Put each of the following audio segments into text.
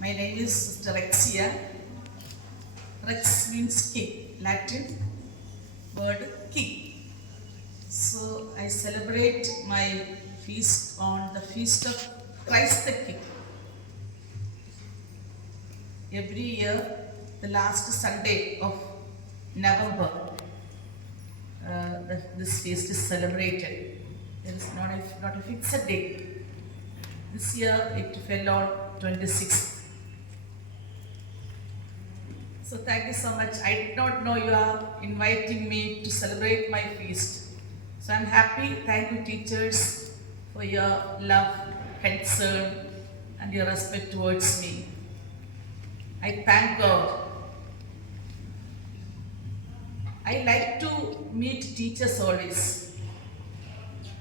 My name is Sister Rexia. Rex means king, Latin word king. So I celebrate my feast on the feast of Christ the King. Every year, the last Sunday of November, this feast is celebrated. There is not a fixed date. This year it fell on 26th. So thank you so much. I did not know you are inviting me to celebrate my feast. So I'm happy. Thank you, teachers, for your love, concern, and your respect towards me. I thank God. I like to meet teachers always.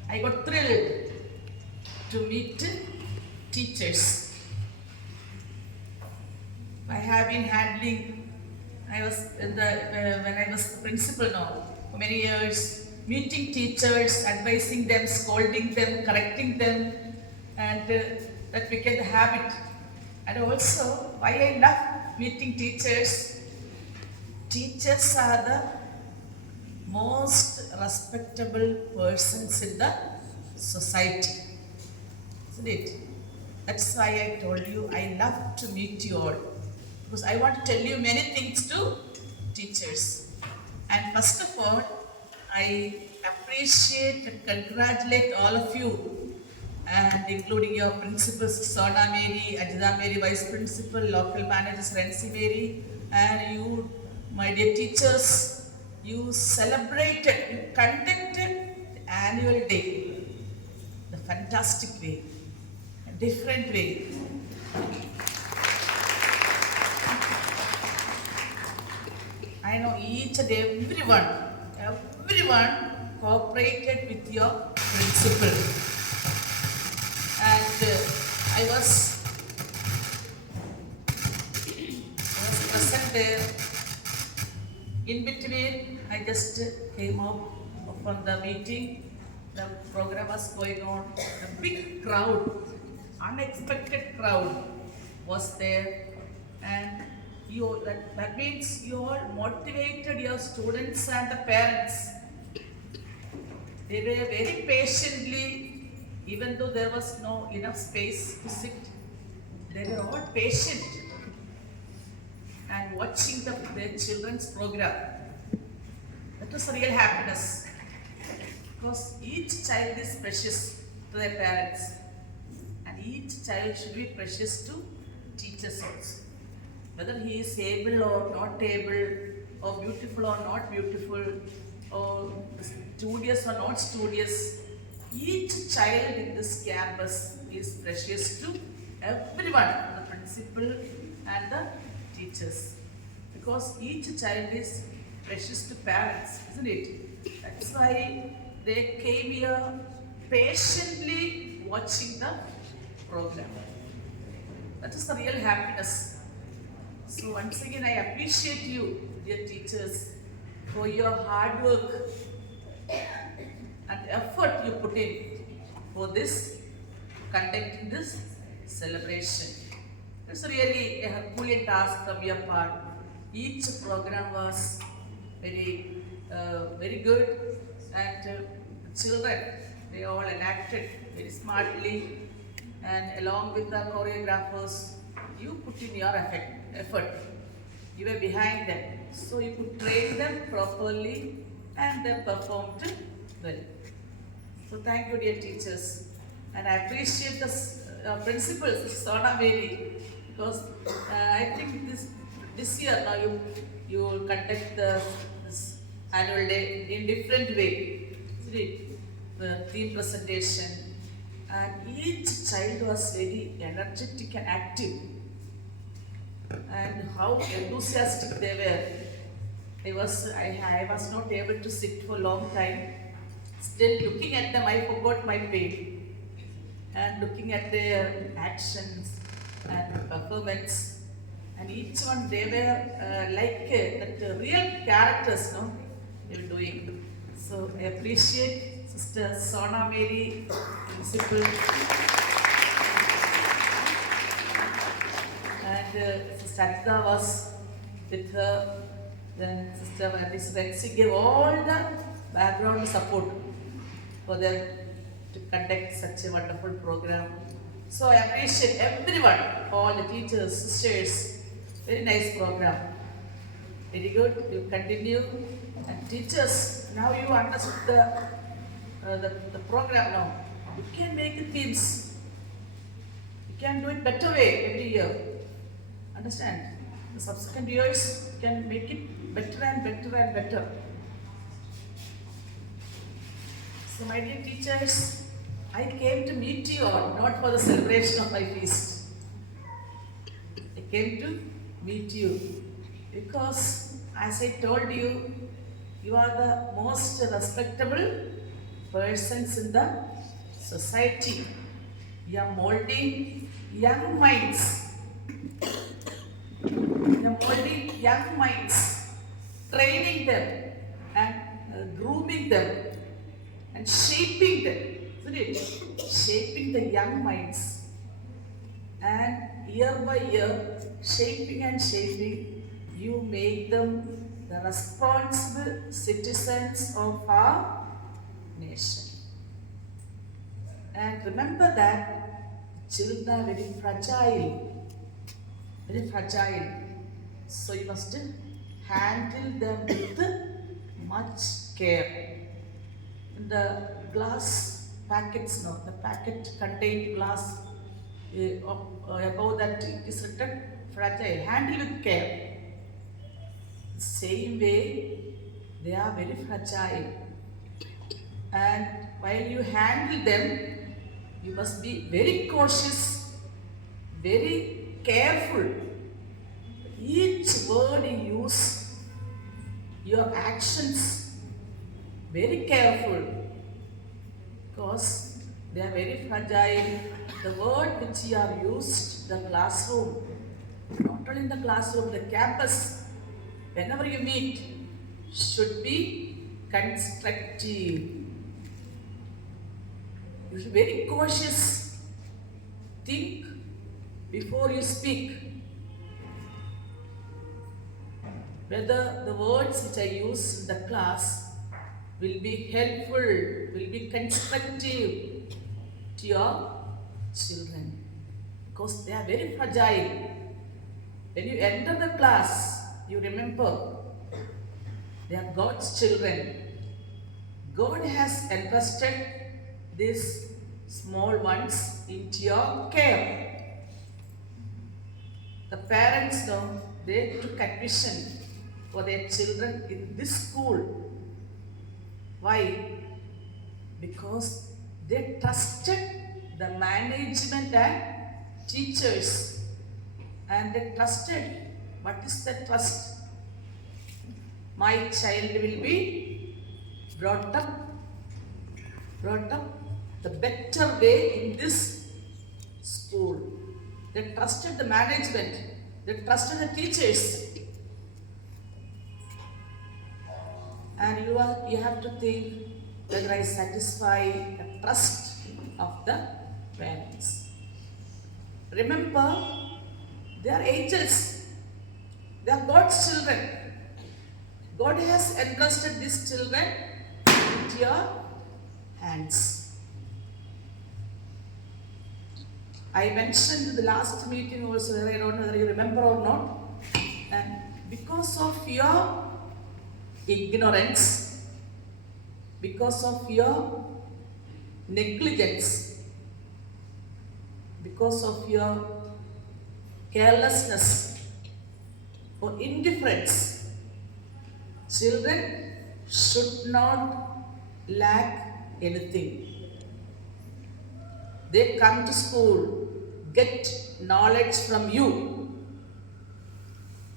I got thrilled to meet teachers. I have been handling. I was when I was principal now for many years, meeting teachers, advising them, scolding them, correcting them, and that became the habit. And also, why I love meeting teachers. Teachers are the most respectable persons in the society, isn't it? That's why I told you I love to meet you all, because I want to tell you many things to teachers. And first of all, I appreciate and congratulate all of you, and including your principals, Sona Mary, Ajita Mary, Vice Principal, local managers, Rensi Mary, and you, my dear teachers. You celebrated, you conducted the annual day, the fantastic way, a different way. I know each and everyone cooperated with your principal. And I was present there. In between, I just came out from the meeting. The program was going on. A big crowd, unexpected crowd was there. And that means you all motivated your students and the parents. They were very patiently, even though there was no enough space to sit, they were all patient and watching their children's program. That was real happiness, because each child is precious to their parents, and each child should be precious to teachers also. Whether he is able or not able, or beautiful or not beautiful, or studious or not studious, each child in this campus is precious to everyone, the principal and the teachers, because each child is precious to parents, isn't it? That's why they came here patiently watching the program. That is the real happiness. So once again, I appreciate you, dear teachers, for your hard work and effort you put in for this, conducting this celebration. It's really a Herculean task from your part. Each program was very good, and the children, they all enacted very smartly, and along with the choreographers, you put in your effort. You were behind them, so you could train them properly, and they performed well. So thank you, dear teachers, and I appreciate the principals, Sona Mary, because I think this year now you will conduct this annual day in different way. See, the theme presentation, and each child was very energetic and active, and how enthusiastic they were. I was not able to sit for a long time. Still looking at them, I forgot my pain, and looking at their actions and performance, and each one they were that real characters, no, they were doing. So I appreciate Sister Sona Mary, principal, Sister Anita was with her, then Sister Renzi gave all the background support for them to conduct such a wonderful program. So I appreciate everyone, all the teachers, sisters, very nice program. Very good, you continue. And teachers, now you understood the program now. You can make themes. You can do it better way every year. Understand? The subsequent years you can make it better and better and better. So my dear teachers, I came to meet you all, not for the celebration of my feast. I came to meet you because, as I told you, you are the most respectable persons in the society. You are molding young minds. You are molding young minds, training them and grooming them and shaping them, isn't it? Shaping the young minds. And year by year, shaping and shaping, you make them the responsible citizens of our nation. And remember that children are very fragile, very fragile. So you must handle them with much care. In the glass packets, no, the packet contained glass, above that it is written fragile, handle with care. Same way, they are very fragile. And while you handle them, you must be very cautious, very careful. Each word you use, your actions, very careful, because they are very fragile. The word which you have used, the classroom, not only in the classroom, the campus, whenever you meet, should be constructive. You should be very cautious. Think before you speak. Whether the words which I use in the class will be helpful, will be constructive to your children. Because they are very fragile. When you enter the class, you remember they are God's children. God has entrusted these small ones into your care. The parents know they took admission for their children in this school. Why? Because they trusted the management and teachers, and they trusted. What is the trust? My child will be brought up the better way in this school. They trusted the management. They trusted the teachers. And you have to think whether I satisfy the trust of the parents. Remember, they are angels. They are God's children. God has entrusted these children into your hands. I mentioned in the last meeting also, I don't know whether you remember or not, and because of your ignorance, because of your negligence, because of your carelessness or indifference, children should not lack anything. They come to school, get knowledge from you.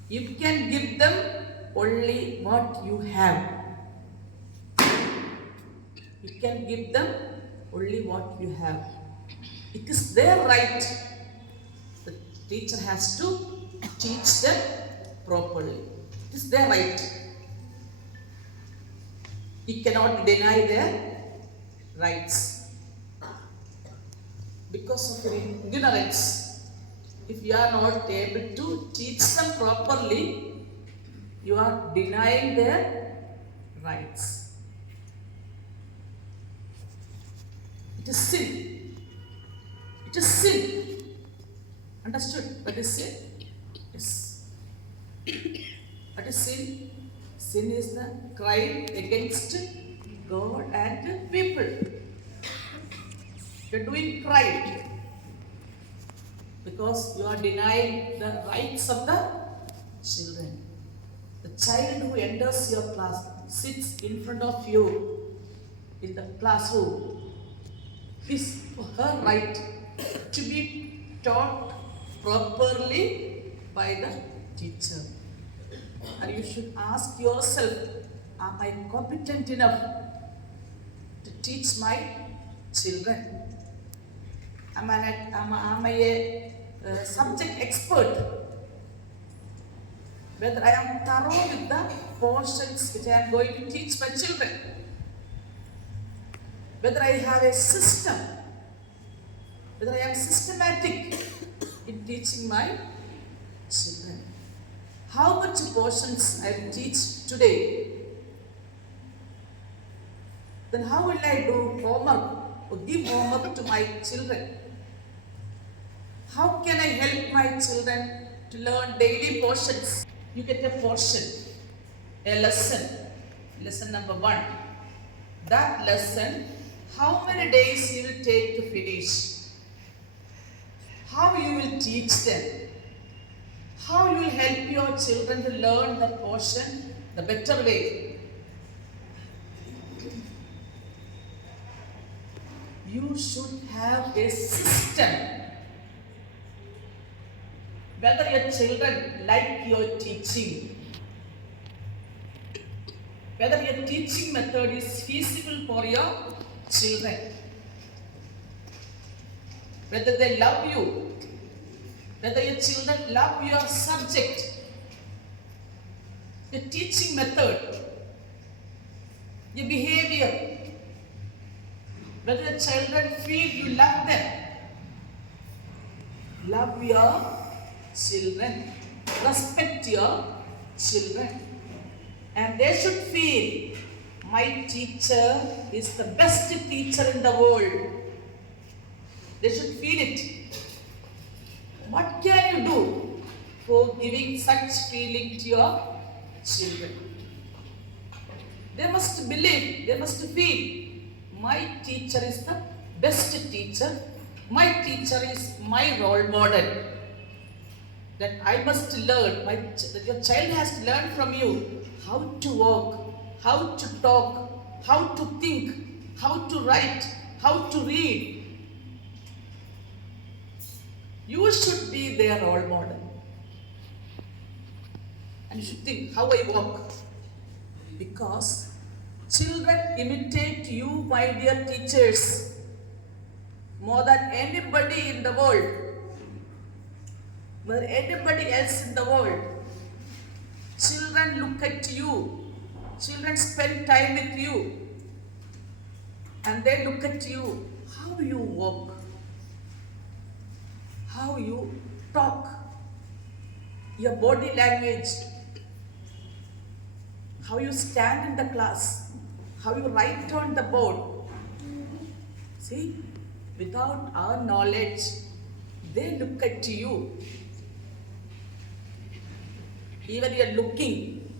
You can give them only what you have. You can give them only what you have. It is their right. The teacher has to teach them properly. It is their right. You cannot deny their rights. Because of your ignorance, if you are not able to teach them properly, you are denying their rights. It is sin. It is sin. Understood? What is sin? Yes. What is sin? Sin is the crime against God and people. You are doing crime because you are denying the rights of the children. The child who enters your class, sits in front of you in the classroom, is her right to be taught properly by the teacher. And you should ask yourself, am I competent enough to teach my children? Am I a subject expert? Whether I am thorough with the portions which I am going to teach my children? Whether I have a system? Whether I am systematic in teaching my children? How much portions I will teach today? Then how will I do homework or give homework to my children? How can I help my children to learn daily portions? You get a portion, a lesson number 1. That lesson, how many days you will take to finish? How you will teach them? How you will help your children to learn the portion the better way? You should have a system. Whether your children like your teaching, whether your teaching method is feasible for your children, whether they love you, whether your children love your subject, your teaching method, your behavior, whether your children feel you love them. Love your children, respect your children, and they should feel my teacher is the best teacher in the world. They should feel it. What can you do for giving such feeling to your children? They must believe, they must feel, my teacher is the best teacher, my teacher is my role model. That I must learn, that your child has to learn from you how to walk, how to talk, how to think, how to write, how to read. You should be their role model. And you should think how I walk. Because children imitate you, my dear teachers, more than anybody in the world. More than anybody else in the world. Children look at you. Children spend time with you. And they look at you. How you walk. How you talk. Your body language. How you stand in the class. How you write on the board. See, without our knowledge, they look at you. Even you are looking.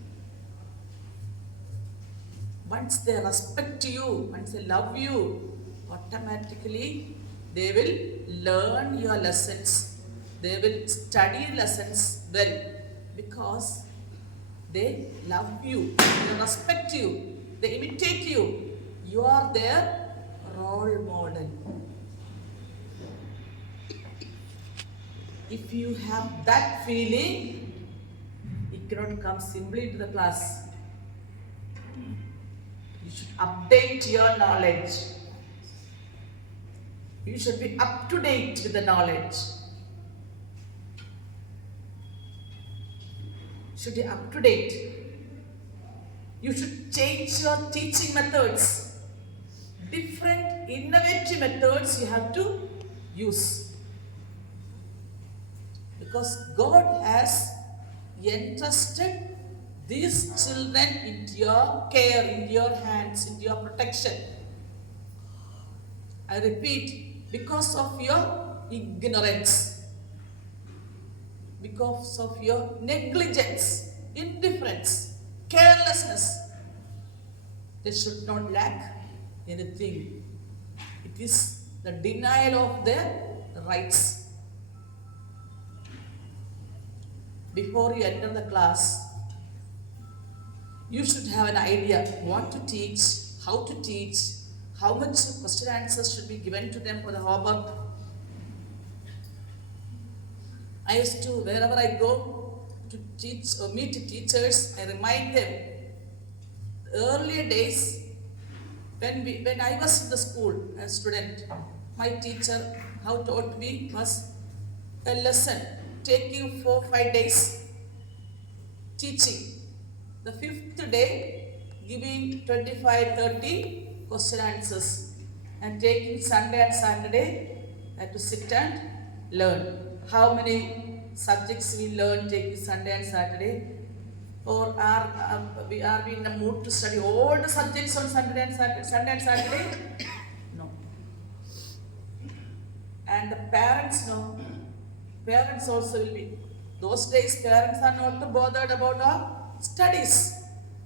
Once they respect you, once they love you, automatically they will learn your lessons. They will study lessons well because they love you, they respect you, they imitate you. You are their role model. If you have that feeling, you cannot come simply to the class. You should update your knowledge. You should be up to date with the knowledge. You should be up to date. You should change your teaching methods. Different innovative methods you have to use. because God has entrusted these children into your care, into your hands, into your protection. I repeat, because of your ignorance, because of your negligence, indifference, carelessness, they should not lack anything. It is the denial of their rights. Before you enter the class, you should have an idea what to teach, how much question answers should be given to them for the homework. I used to, wherever I go to teach or meet teachers, I remind them earlier days when I was in the school as a student, my teacher how taught me was a lesson taking 4-5 days teaching. The 5th day giving 25-30 question answers and taking Sunday and Saturday to sit and learn. How many subjects we learn taking Sunday and Saturday? Or are we in the mood to study all the subjects on Sunday and Saturday? No. And the parents know. Parents also will be. Those days parents are not bothered about our studies.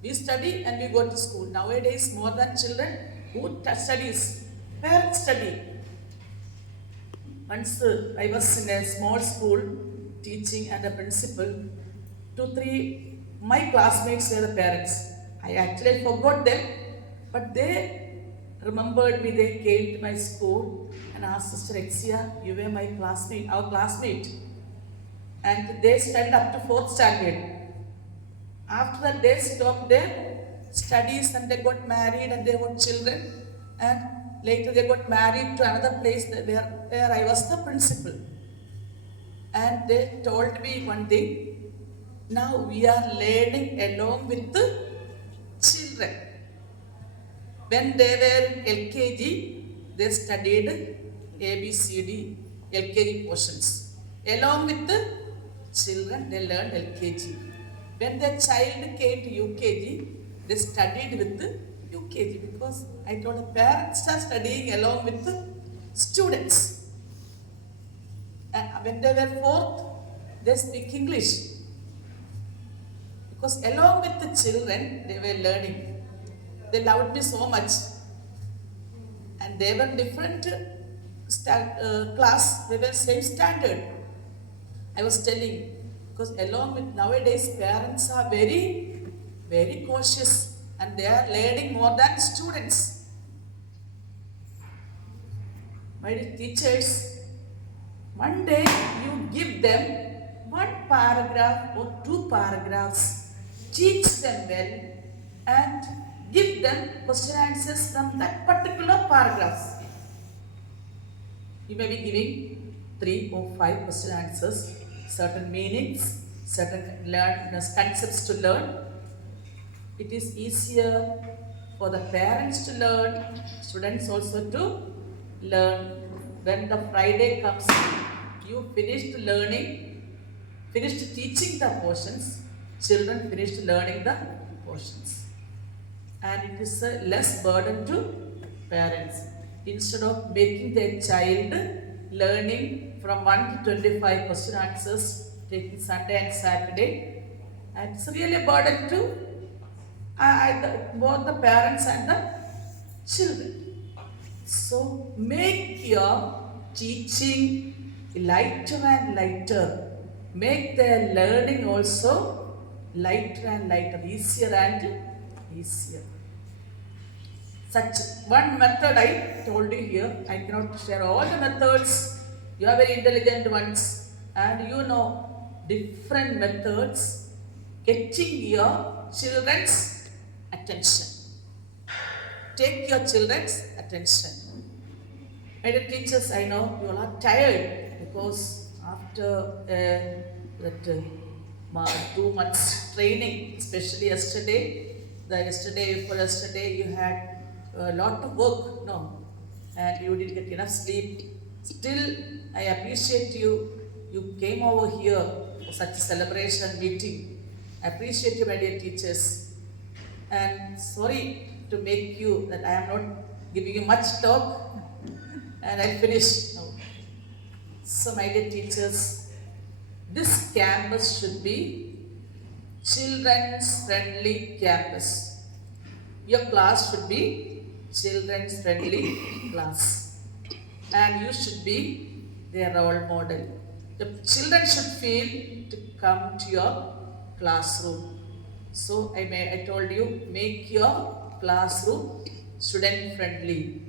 We study and we go to school. Nowadays more than children who studies. Parents study. Once I was in a small school teaching and a principal. 2-3 my classmates were the parents. I actually forgot them, but they remembered me. They came to my school and asked, Sister Exia, you were my classmate, our classmate. And they studied up to 4th standard. After that, they stopped their studies and they got married and they got children. And later they got married to another place where I was the principal. And they told me one thing. Now we are learning along with the children. When they were in LKG, they studied ABCD, LKG portions. Along with the children, they learned LKG. When the child came to UKG, they studied with the UKG because I told the parents are studying along with the students. And when they were 4th, they speak English. Because along with the children, they were learning. They loved me so much. And they were different class, they were same standard. I was telling, because along with nowadays, parents are very, very cautious and they are learning more than students. My dear teachers, one day you give them 1 paragraph or 2 paragraphs. Teach them well and give them question answers from that particular paragraphs. You may be giving 3 or 5 question answers, certain meanings, certain concepts to learn. It is easier for the parents to learn, students also to learn. When the Friday comes, you finished learning, finished teaching the portions, children finished learning the portions. And it is a less burden to parents. Instead of making their child learning from 1 to 25 question answers, taking Sunday and Saturday, and it's really a burden to both the parents and the children. So make your teaching lighter and lighter. Make their learning also lighter and lighter, easier and easier. Such one method I told you here. I cannot share all the methods. You are very intelligent ones and you know different methods getting your children's attention. Take your children's attention. My dear teachers, I know you all are tired because after that 2 months training, especially yesterday, you had a lot of work, no, and you didn't get enough sleep. Still, I appreciate you. you came over here for such a celebration meeting. I appreciate you, my dear teachers. And sorry to make you that I am not giving you much talk and I'll finish now. So, my dear teachers, this campus should be children's friendly campus. Your class should be children's friendly class. And you should be their role model. The children should feel to come to your classroom. So I told you, make your classroom student friendly.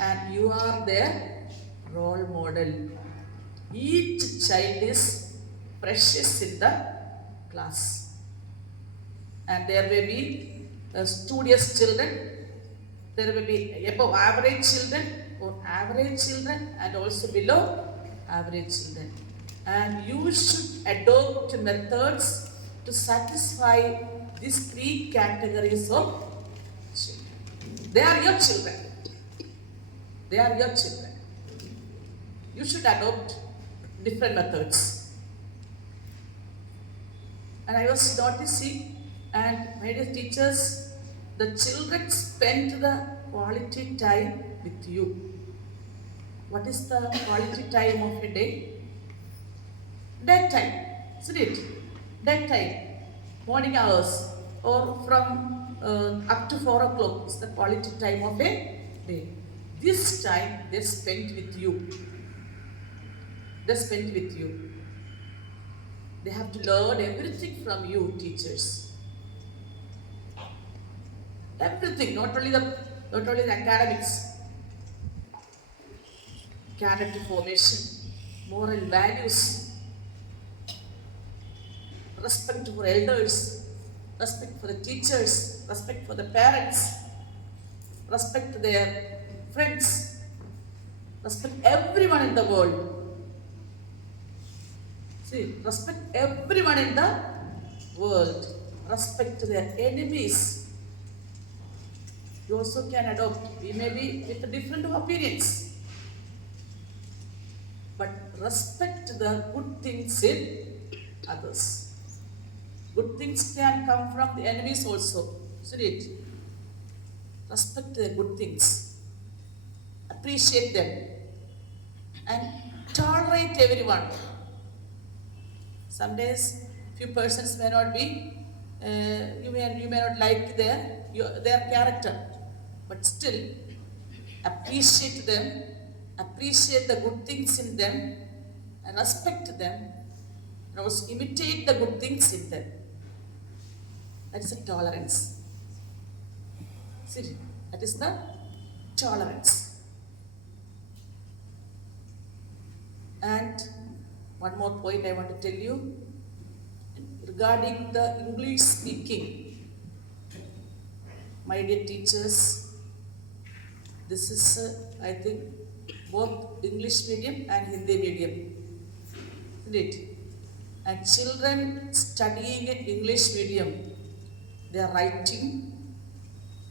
And you are their role model. Each child is precious in the class. And there may be studious children, there will be above average children or average children and also below average children. And you should adopt methods to satisfy these three categories of children. They are your children. They are your children. You should adopt different methods. And I was noticing, and my dear teachers, the children spend the quality time with you. What is the quality time of a day? Daytime, isn't it? Daytime, morning hours, or from up to 4 o'clock is the quality time of a day. This time they spend with you. They spend with you. They have to learn everything from you, teachers. Everything, not only the academics, character formation, moral values, respect for elders, respect for the teachers, respect for the parents, respect to their friends, respect everyone in the world. See, respect everyone in the world, respect their enemies. You also can adopt. We may be with different opinions, but respect the good things in others. Good things can come from the enemies also, isn't it? Respect the good things, appreciate them, and tolerate everyone. Some days, few persons may not be, you may not like their character, but still appreciate them, appreciate the good things in them, and respect them, and also imitate the good things in them. That is a tolerance. See, that is the tolerance. And one more point I want to tell you regarding the English speaking. My dear teachers, this is, I think, both English medium and Hindi medium, isn't it? And children studying in English medium, they are writing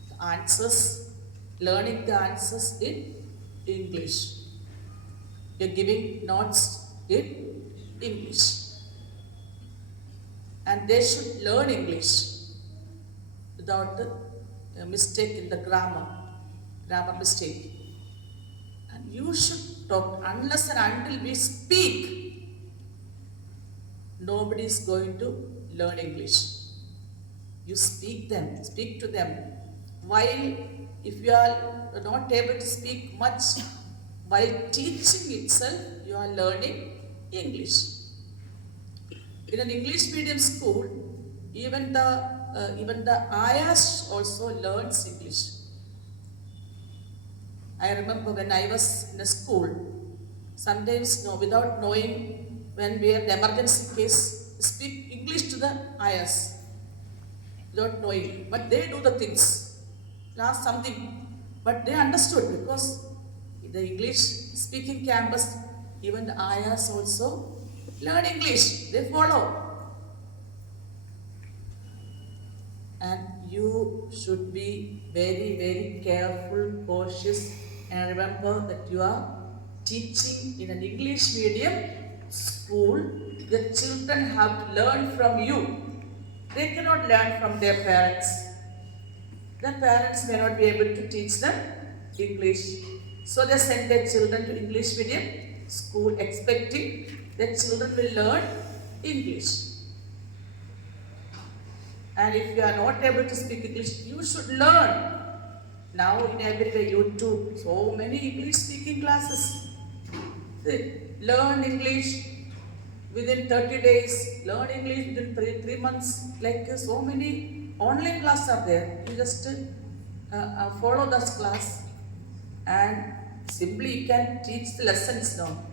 the answers, learning the answers in English. They are giving notes in English. And they should learn English without the mistake in the grammar mistake. And you should talk unless and until we speak. Nobody is going to learn English. You speak to them. While if you are not able to speak much, while teaching itself, you are learning English. In an English medium school, even the ayahs also learns English. I remember when I was in a school, sometimes without knowing, when we have an emergency case, speak English to the ayahs without knowing. But they do the things, ask something, but they understood because in the English speaking campus, even the ayahs also learn English, they follow. And you should be very, very careful, cautious, and remember that you are teaching in an English medium school, the children have to learn from you. They cannot learn from their parents. Their parents may not be able to teach them English. So they send their children to English medium school expecting their children will learn English. And if you are not able to speak English, you should learn. Now in everywhere YouTube, so many English speaking classes. Learn English within 30 days, learn English within 3 months. Like so many online classes are there. You just follow this class and simply you can teach the lessons now.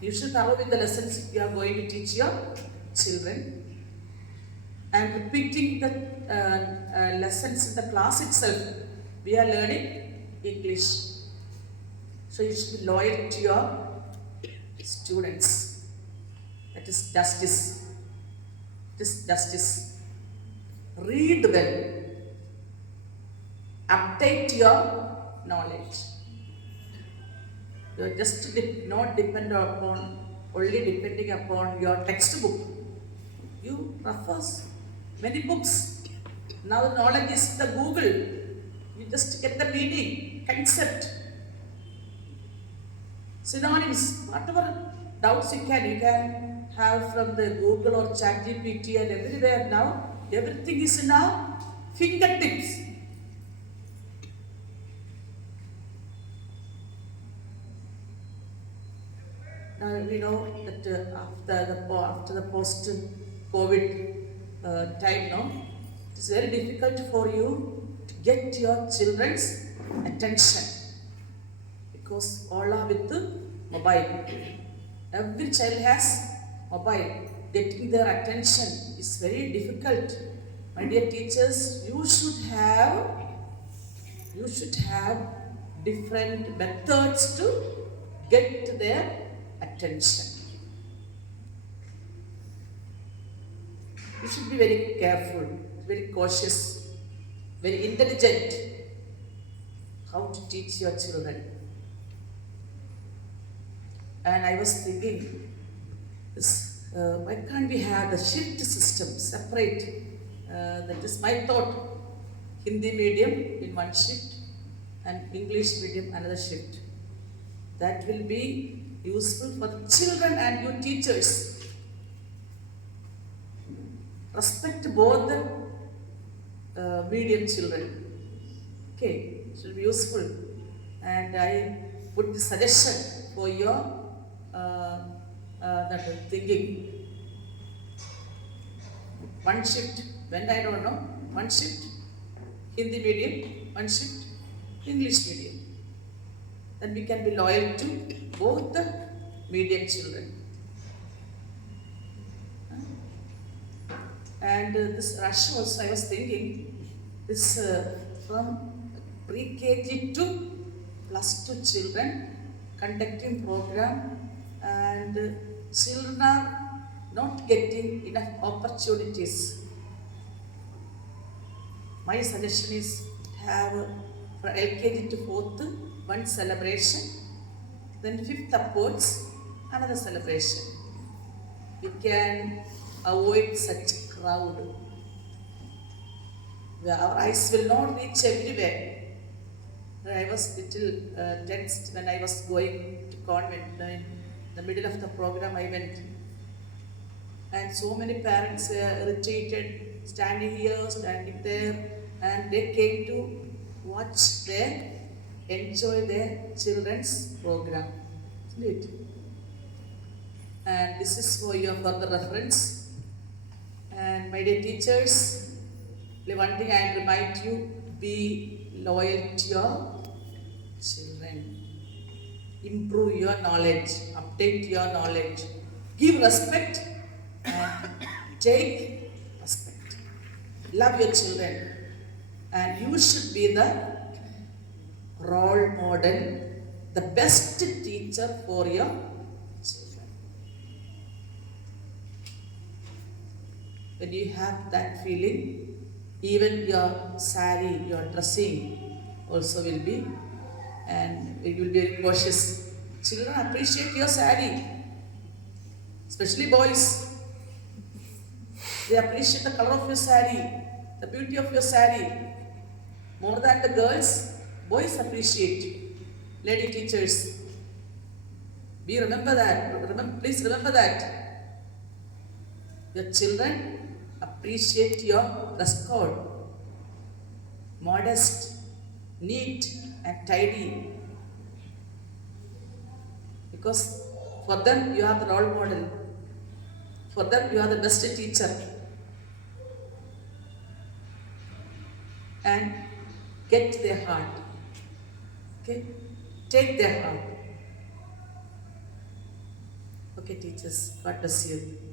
You should follow with the lessons you are going to teach your children. And repeating the lessons in the class itself, we are learning English. So you should be loyal to your students. That is justice. It is justice. Read well. Update your knowledge. You are just not dependent upon only depending upon your textbook. You refer many books. Now the knowledge is the Google. You just get the meaning, concept, synonyms, whatever doubts you can have from the Google or ChatGPT and everywhere now. Everything is in our fingertips. Now we know that after the post-COVID time now, it is very difficult for you to get your children's attention because all are with the mobile. Every child has mobile. Getting their attention is very difficult. My dear teachers, you should have different methods to get their attention. You should be very careful, very cautious, very intelligent how to teach your children. And I was thinking, why can't we have the shift system separate? That is my thought. Hindi medium in one shift and English medium another shift. That will be useful for the children and you teachers. Respect both the medium children. Okay, it will be useful. And I put the suggestion for your thinking. One shift, when I don't know, one shift Hindi medium, one shift English medium. Then we can be loyal to both the medium children. And this rush also, I was thinking, this from pre-KG to +2 children conducting program, and children are not getting enough opportunities. My suggestion is have for LKG to 4th one celebration, then 5th upwards another celebration. We can avoid such crowd. Our eyes will not reach everywhere. I was little tensed when I was going to convent. In the middle of the program I went. And so many parents were irritated, standing here, standing there. And they came to watch enjoy their children's program. Isn't it? And this is for your further reference. And my dear teachers, one thing I remind you, be loyal to your children. Improve your knowledge, update your knowledge, give respect and take respect. Love your children. And you should be the role model, the best teacher for your children. When you have that feeling, even your sari, your dressing also will be, and you will be very cautious. Children appreciate your sari. especially boys. They appreciate the color of your saree, the beauty of your saree. More than the girls, boys appreciate. Lady teachers, we remember that. Please remember that. Your children appreciate your dress code. Modest, neat and tidy. Because for them you are the role model. For them you are the best teacher. And get their heart. Okay? Take their heart. Okay, teachers, God bless you.